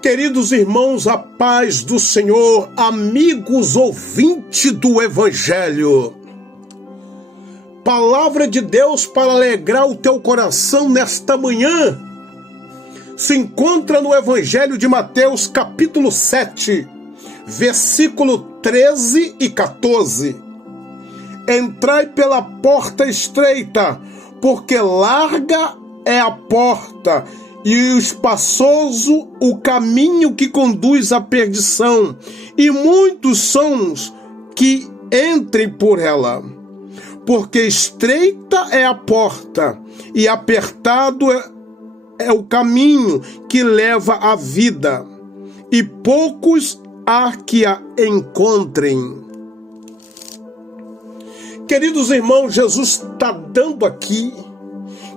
Queridos irmãos, a paz do Senhor, amigos ouvintes do Evangelho. Palavra de Deus para alegrar o teu coração nesta manhã se encontra no Evangelho de Mateus, capítulo 7, versículo 13 e 14. Entrai pela porta estreita, porque larga é a porta e espaçoso o caminho que conduz à perdição, e muitos são os que entrem por ela. Porque estreita é a porta, e apertado é o caminho que leva à vida, e poucos há que a encontrem. Queridos irmãos, Jesus está dando aqui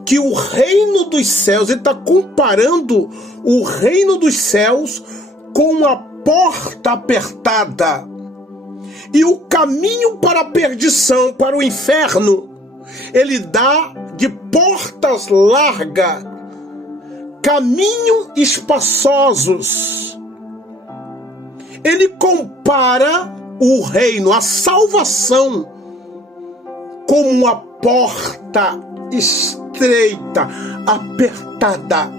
que o reino dos céus, ele está comparando o reino dos céus com a porta apertada. E o caminho para a perdição, para o inferno, ele dá de portas largas, caminhos espaçosos. Ele compara o reino, a salvação, como uma porta estreita, apertada.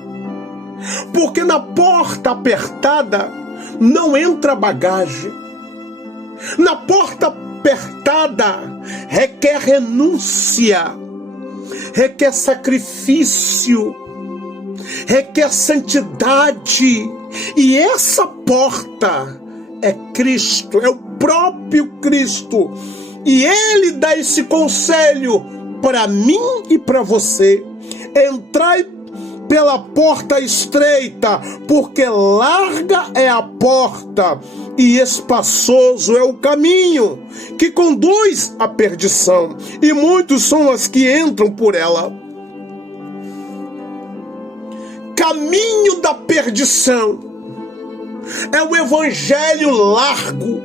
Porque na porta apertada não entra bagagem. Na porta apertada requer renúncia, requer sacrifício, requer santidade. E essa porta é Cristo, é o próprio Cristo. E Ele dá esse conselho para mim e para você: entrai pela porta estreita, porque larga é a porta e espaçoso é o caminho que conduz à perdição, e muitos são os que entram por ela. Caminho da perdição é o evangelho largo,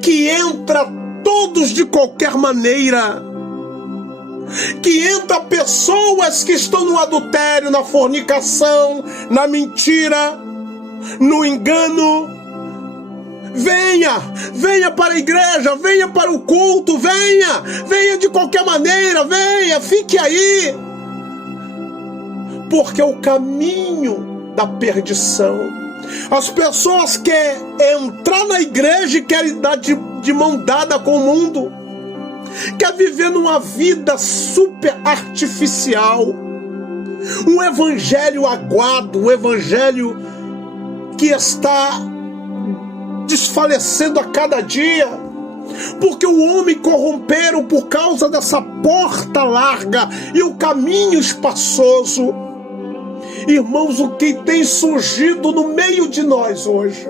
que entra todos de qualquer maneira, que entra pessoas que estão no adultério, na fornicação, na mentira, no engano. Venha para a igreja, venha para o culto, venha de qualquer maneira, fique aí, porque é o caminho da perdição. As pessoas querem entrar na igreja e querem dar de mão dada com o mundo, quer viver numa vida super artificial, um evangelho aguado, um evangelho que está desfalecendo a cada dia, porque o homem corromperam por causa dessa porta larga e o caminho espaçoso. Irmãos, o que tem surgido no meio de nós hoje?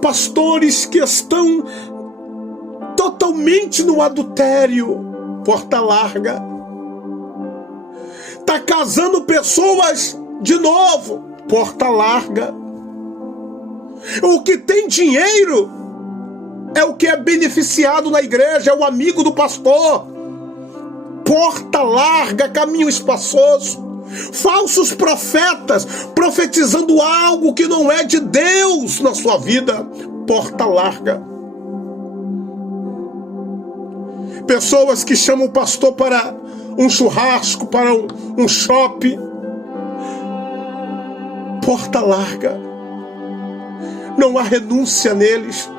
Pastores que estão totalmente no adultério, porta larga. Tá casando pessoas de novo, porta larga. O que tem dinheiro é o que é beneficiado na igreja, é o amigo do pastor. Porta larga, caminho espaçoso. Falsos profetas profetizando algo que não é de Deus na sua vida, porta larga. Pessoas que chamam o pastor para um churrasco, para um shopping, porta larga. Não há renúncia neles,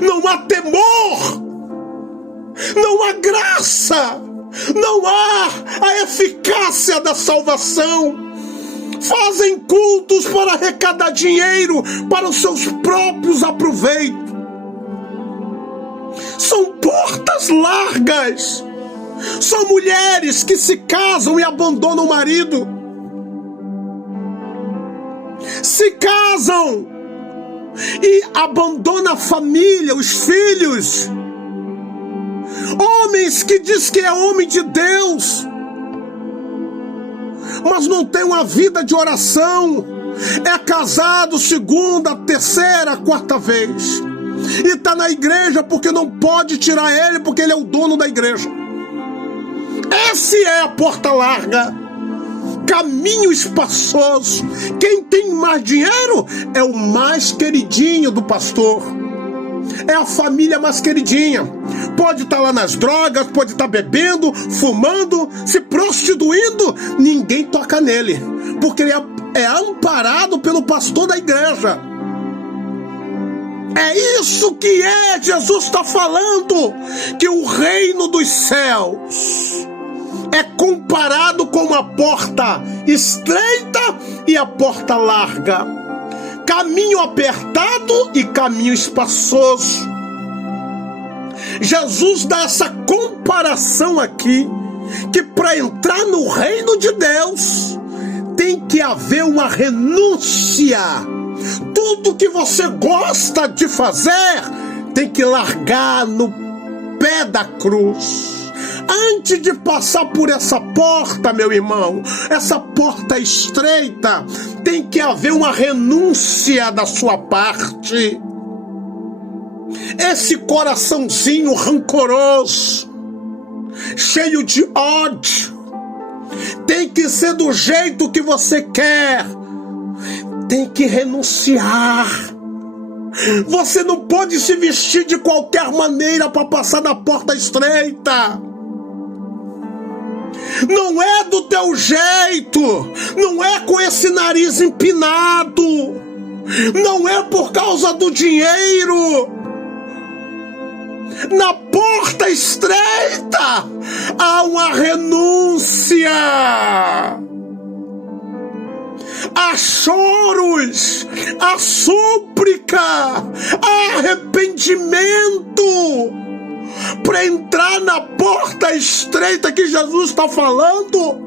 não há temor, não há graça, não há a eficácia da salvação. Fazem cultos para arrecadar dinheiro para os seus próprios aproveitos. São portas largas. São mulheres que se casam e abandonam o marido. Se casam e abandonam a família, os filhos. Homens que diz que é homem de Deus, mas não tem uma vida de oração. É casado segunda, terceira, quarta vez. E está na igreja porque não pode tirar ele, porque ele é o dono da igreja. Essa é a porta larga. caminho espaçoso. Quem tem mais dinheiro é o mais queridinho do pastor. É a família mais queridinha. Pode estar lá nas drogas, pode estar bebendo, fumando, se prostituindo. Ninguém toca nele, porque ele é amparado pelo pastor da igreja. É isso que Jesus está falando, que o reino dos céus é comparado com uma porta estreita e a porta larga, caminho apertado e caminho espaçoso. Jesus dá essa comparação aqui, que para entrar no reino de Deus tem que haver uma renúncia. Tudo que você gosta de fazer tem que largar no pé da cruz. Antes de passar por essa porta, meu irmão, essa porta estreita, tem que haver uma renúncia da sua parte. Esse coraçãozinho rancoroso, cheio de ódio, tem que ser do jeito que você quer. Tem que renunciar. Você não pode se vestir de qualquer maneira para passar na porta estreita. Não é do teu jeito, não é com esse nariz empinado, não é por causa do dinheiro. Na porta estreita há uma renúncia. Há choros, há súplica, há arrependimento. Para entrar na porta estreita que Jesus está falando,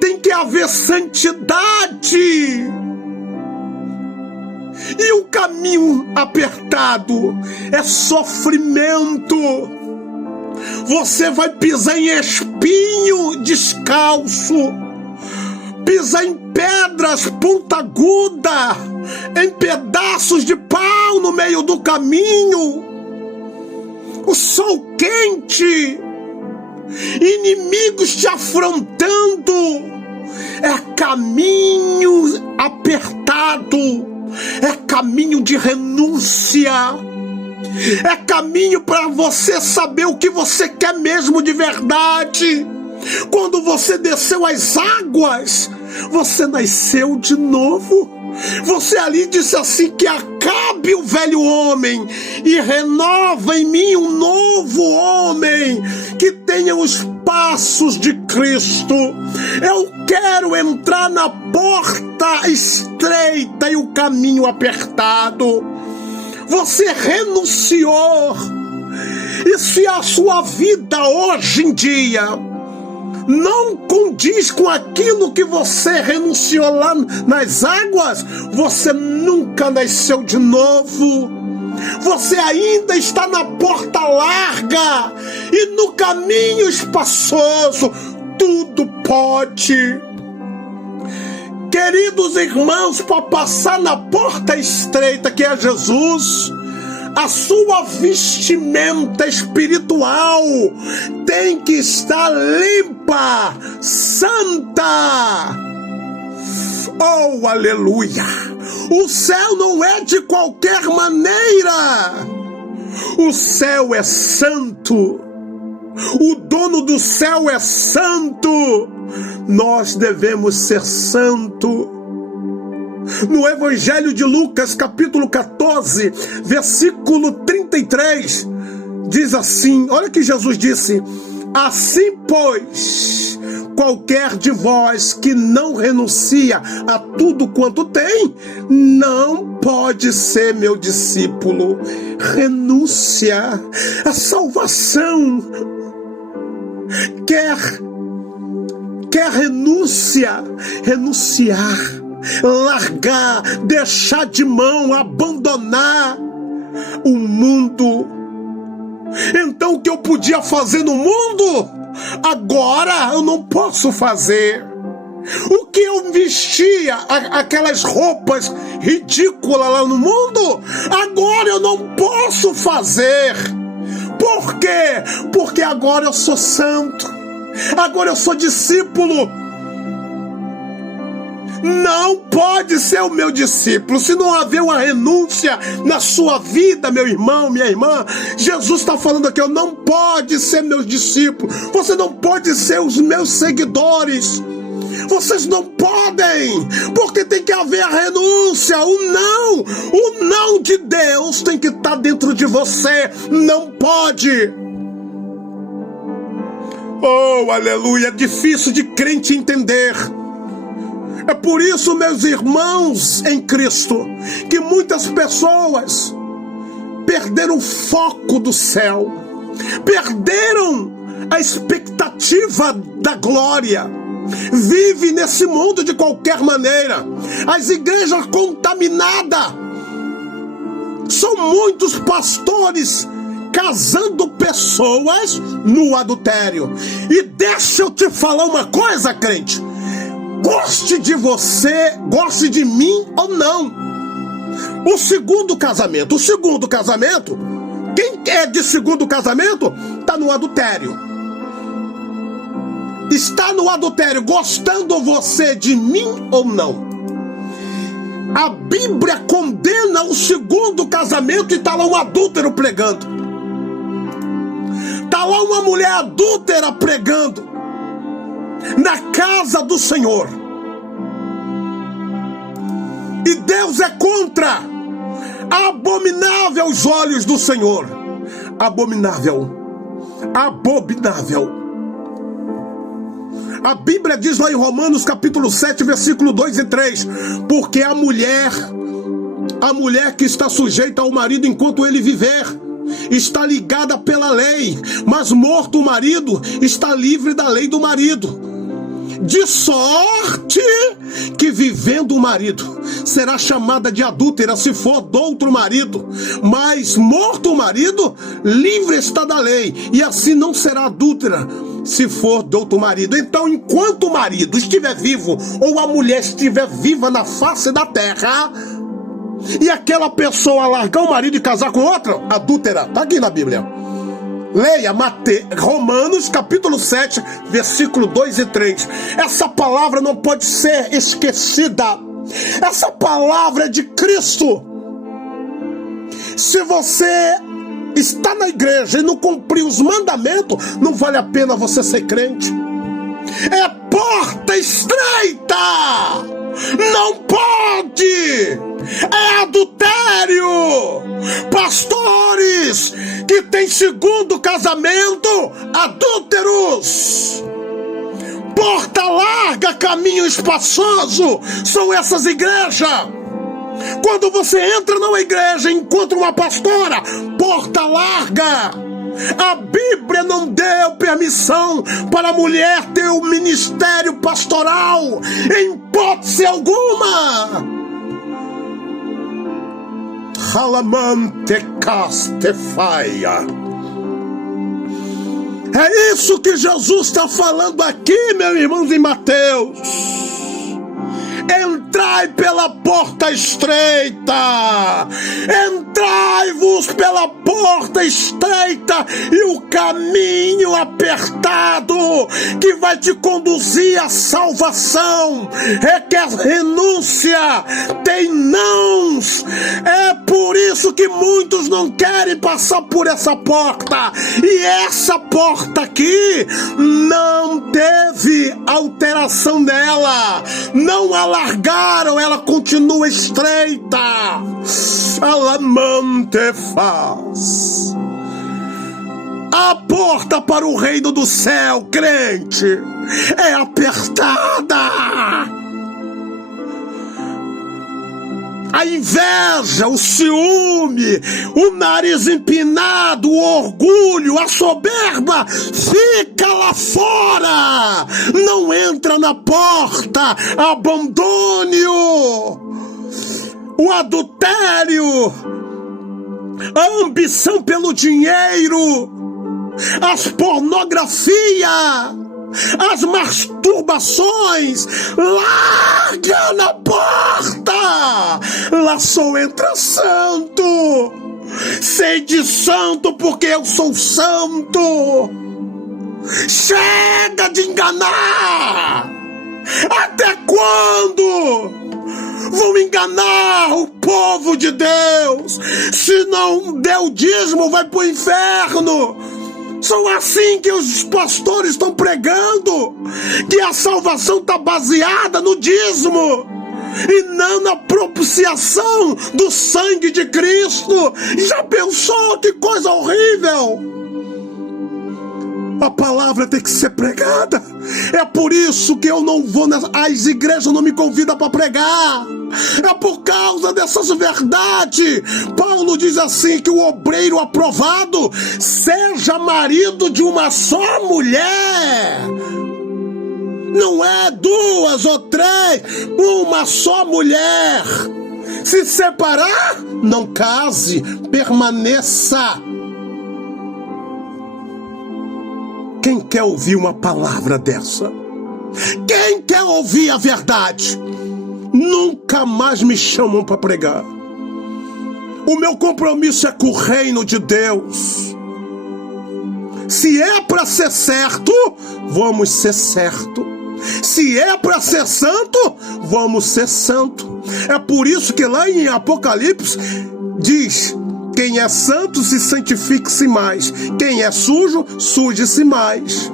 tem que haver santidade. E o caminho apertado é sofrimento. Você vai pisar em espinho descalço, pisar em pedras ponta-aguda, em pedaços de pau no meio do caminho, o sol quente, inimigos te afrontando. É caminho apertado, é caminho de renúncia, é caminho para você saber o que você quer mesmo de verdade. Quando você desceu as águas, você nasceu de novo. Você ali disse assim: que acabe o velho homem e renova em mim um novo homem, que tenha os passos de Cristo. Eu quero entrar na porta estreita e o caminho apertado. Você renunciou. E se a sua vida hoje em dia não condiz com aquilo que você renunciou lá nas águas, você nunca nasceu de novo. Você ainda está na porta larga e no caminho espaçoso. Tudo pode. Queridos irmãos, para passar na porta estreita que é Jesus, a sua vestimenta espiritual tem que estar limpa, santa. Oh, aleluia! O céu não é de qualquer maneira. O céu é santo. O dono do céu é santo. Nós devemos ser santos. No Evangelho de Lucas, capítulo 14, versículo 33, diz assim, olha que Jesus disse: assim, pois, qualquer de vós que não renuncia a tudo quanto tem, não pode ser meu discípulo. Renúncia, a salvação quer renúncia, renunciar, largar, deixar de mão, abandonar o mundo. Então o que eu podia fazer no mundo, agora eu não posso fazer. O que eu vestia, aquelas roupas ridículas lá no mundo, agora eu não posso fazer. Por quê? Porque agora eu sou santo. agora eu sou discípulo. Não pode ser o meu discípulo se não haver uma renúncia na sua vida, meu irmão, minha irmã. Jesus está falando aqui, não pode ser meu discípulo, você não pode ser os meus seguidores. Vocês não podem, porque tem que haver a renúncia, o não de Deus tem que estar dentro de você, não pode. Oh, aleluia, é difícil de crente entender. É por isso, meus irmãos em Cristo, que muitas pessoas perderam o foco do céu, perderam a expectativa da glória, vive nesse mundo de qualquer maneira. As igrejas contaminadas, são muitos pastores casando pessoas no adultério. E deixa eu te falar uma coisa, crente, goste de você, goste de mim ou não, o segundo casamento, quem é de segundo casamento está no adultério. Está no adultério, gostando você de mim ou não. A Bíblia condena o segundo casamento e está lá um adúltero pregando. Está lá uma mulher adúltera pregando na casa do Senhor. E Deus é contra. Abominável aos olhos do Senhor. Abominável. A Bíblia diz lá em Romanos capítulo 7, versículo 2 e 3, porque a mulher que está sujeita ao marido enquanto ele viver, está ligada pela lei, mas morto o marido, está livre da lei do marido. De sorte que vivendo o marido, será chamada de adúltera se for do outro marido, mas morto o marido, livre está da lei, e assim não será adúltera se for do outro marido. Então, enquanto o marido estiver vivo, ou a mulher estiver viva na face da terra, e aquela pessoa largar o marido e casar com outra, adúltera, está aqui na Bíblia. Leia Romanos capítulo 7, versículo 2 e 3. Essa palavra não pode ser esquecida. Essa palavra é de Cristo. Se você está na igreja e não cumprir os mandamentos, não vale a pena você ser crente. É porta estreita. Não pode. É adultério. Pastores que têm segundo casamento, adúlteros. Porta larga, caminho espaçoso, são essas igrejas. Quando você entra numa igreja e encontra uma pastora, porta larga. A Bíblia não deu permissão para a mulher ter o ministério pastoral, em hipótese alguma. Halamante castefaia. É isso que Jesus está falando aqui, meus irmãos, em Mateus. Entrai pela porta estreita, entrai-vos pela porta estreita e o caminho apertado que vai te conduzir à salvação requer renúncia, tem nãos. É por isso que muitos não querem passar por essa porta, e essa porta aqui não teve alteração nela, não alargaram, ela continua estreita. Alamante faz. A porta para o reino do céu, crente, é apertada. A inveja, o ciúme, o nariz empinado, o orgulho, a soberba, fica lá fora. Não entra na porta. Abandone-o. O adultério, a ambição pelo dinheiro, as pornografias, as masturbações, larga na porta. Lá só entra santo. Sede santo porque eu sou santo. Chega de enganar! Até quando vão enganar o povo de Deus? Se não der o dízimo, vai pro inferno. São assim que os pastores estão pregando, que a salvação está baseada no dízimo e não na propiciação do sangue de Cristo. Já pensou que coisa horrível? A palavra tem que ser pregada. É por isso que eu não vou as igrejas não me convidam para pregar. É por causa dessas verdades. Paulo diz assim, que o obreiro aprovado seja marido de uma só mulher. Não é 2 ou 3, uma só mulher. Se separar, não case, permaneça. Quem quer ouvir uma palavra dessa? Quem quer ouvir a verdade? Nunca mais me chamam para pregar. O meu compromisso é com o reino de Deus. Se é para ser certo, vamos ser certo. Se é para ser santo, vamos ser santo. É por isso que lá em Apocalipse diz: quem é santo se santifique-se mais. Quem é sujo, suje-se mais.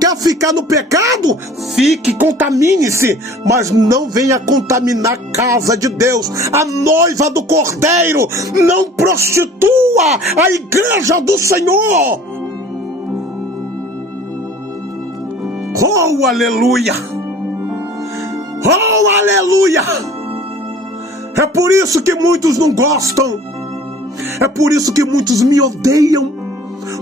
Quer ficar no pecado? Fique, contamine-se, mas não venha contaminar a casa de Deus, a noiva do Cordeiro. Não prostitua a igreja do Senhor. Oh, aleluia! Oh, aleluia! É por isso que muitos não gostam. É por isso que muitos me odeiam,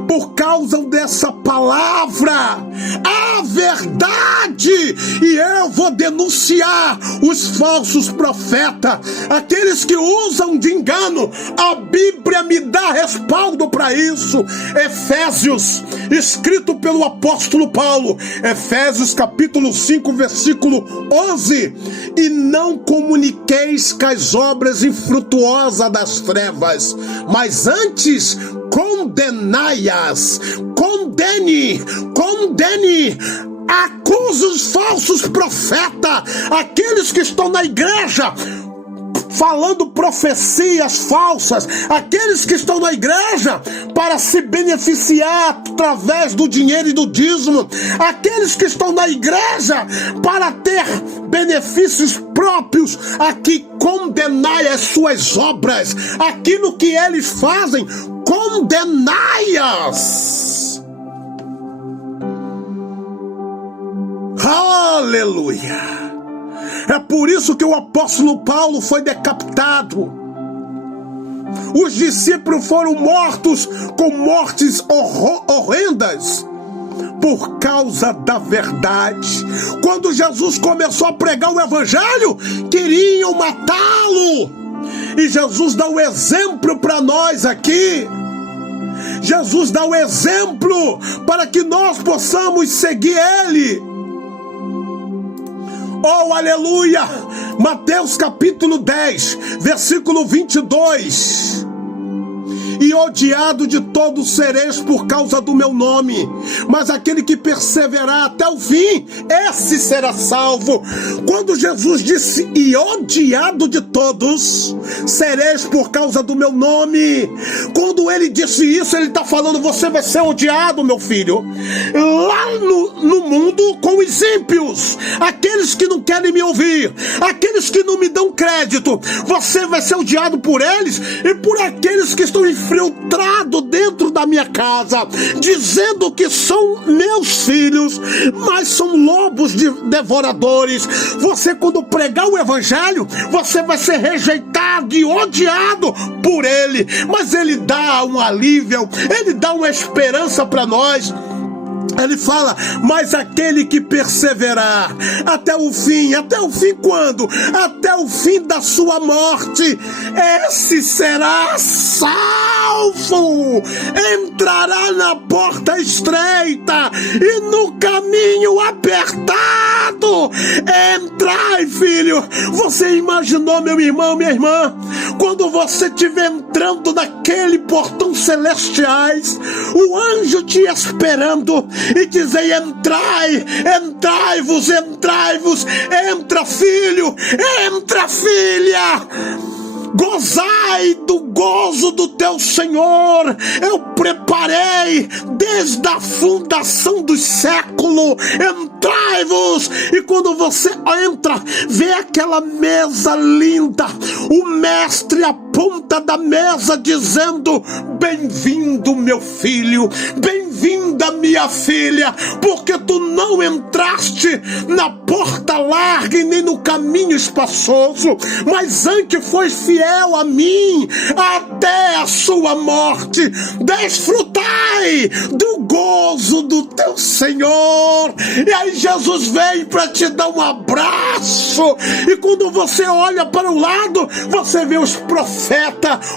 por causa dessa palavra, a verdade. E eu vou denunciar os falsos profetas, aqueles que usam de engano. A Bíblia me dá respaldo para isso. Efésios, escrito pelo apóstolo Paulo, Efésios capítulo 5, versículo 11: e não comuniqueis com as obras infrutuosas das trevas, mas antes condenai-as. Condene. Acusa os falsos profetas, aqueles que estão na igreja falando profecias falsas, aqueles que estão na igreja para se beneficiar através do dinheiro e do dízimo, aqueles que estão na igreja para ter benefícios próprios. Aqui condenai as suas obras, aquilo que eles fazem, condenai-as. Aleluia! É por isso que o apóstolo Paulo foi decapitado. Os discípulos foram mortos com mortes horrendas por causa da verdade. Quando Jesus começou a pregar o evangelho, queriam matá-lo. E Jesus dá o exemplo para nós aqui. Jesus dá o exemplo para que nós possamos seguir ele. Oh, aleluia! Mateus capítulo 10, versículo 22. E odiado de todos sereis por causa do meu nome, mas aquele que perseverar até o fim, esse será salvo. Quando Jesus disse, e odiado de todos sereis por causa do meu nome, quando ele disse isso, ele está falando, você vai ser odiado, meu filho, lá no mundo com os ímpios, aqueles que não querem me ouvir, aqueles que não me dão crédito. Você vai ser odiado por eles e por aqueles que estão infiltrado dentro da minha casa, dizendo que são meus filhos, mas são lobos devoradores. Você, quando pregar o evangelho, você vai ser rejeitado e odiado por ele, mas ele dá um alívio, ele dá uma esperança para nós. Ele fala, mas aquele que perseverar até o fim quando? Até o fim da sua morte, esse será salvo, entrará na porta estreita e no caminho apertado. apertado. Entrai, filho. Você imaginou, meu irmão, minha irmã, quando você estiver entrando naquele portão celestiais, o anjo te esperando e dizer: entrai, entrai-vos, entrai-vos, entra, filho, entra, filha. Gozai do gozo do teu Senhor. Eu preparei desde a fundação dos séculos. Entrai-vos. E quando você entra, vê aquela mesa linda, o mestre à ponta da mesa dizendo: bem-vindo, meu filho, bem-vinda, minha filha, porque tu não entraste na porta larga e nem no caminho espaçoso, mas antes foi fiel a mim até a sua morte. Desfrutai do gozo do teu Senhor. E aí Jesus vem para te dar um abraço, e quando você olha para um lado, você vê os profetas,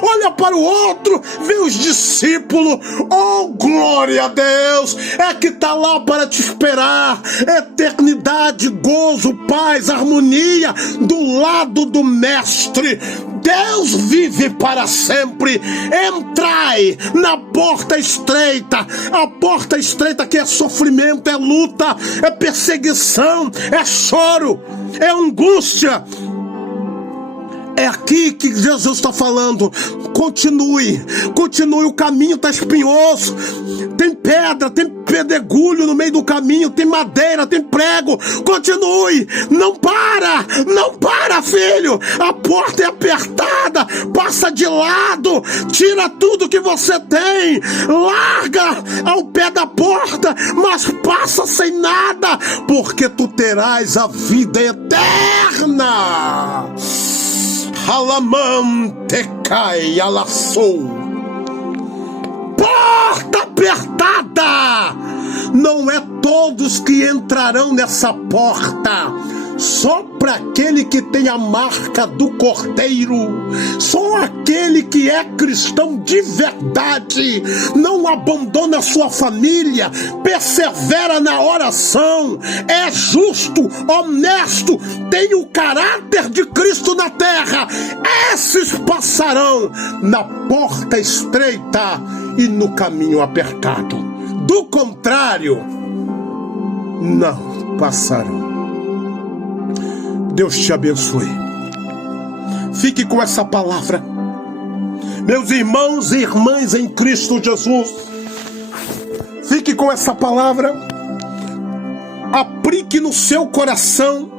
olha para o outro, vê os discípulos. Oh, glória a Deus! É que está lá para te esperar. Eternidade, gozo, paz, harmonia do lado do mestre. Deus vive para sempre. Entrai na porta estreita. A porta estreita que é sofrimento, é luta, é perseguição, é choro, é angústia. É aqui que Jesus está falando. Continue, o caminho está espinhoso, tem pedra, tem pedregulho no meio do caminho, tem madeira, tem prego. Continue, não para, filho. A porta é apertada, passa de lado, tira tudo que você tem, larga ao pé da porta, mas passa sem nada, porque tu terás a vida eterna. Alamante cai, alaçou. Porta apertada. Não é todos que entrarão nessa porta. Só para aquele que tem a marca do Cordeiro. Só aquele que é cristão de verdade. Não abandona a sua família. Persevera na oração. É justo, honesto. Tem o caráter de Cristo na terra. Esses passarão na porta estreita e no caminho apertado. Do contrário, não passarão. Deus te abençoe. Fique com essa palavra. Meus irmãos e irmãs em Cristo Jesus, fique com essa palavra. Aplique no seu coração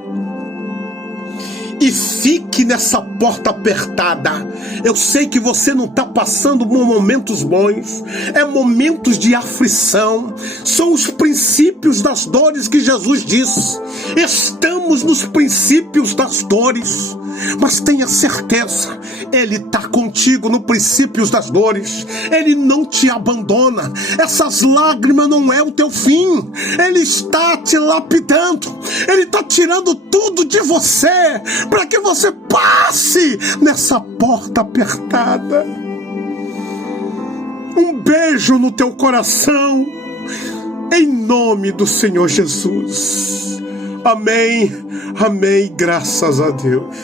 e fique nessa porta apertada. Eu sei que você não está passando por momentos bons, é momentos de aflição, são os princípios das dores que Jesus diz. Estamos nos princípios das dores, mas tenha certeza, Ele está contigo no princípios das dores. Ele não te abandona. Essas lágrimas não é o teu fim. Ele está te lapidando. Ele está tirando tudo de você para que você passe nessa porta apertada. Um beijo no teu coração, em nome do Senhor Jesus. Amém, amém, graças a Deus.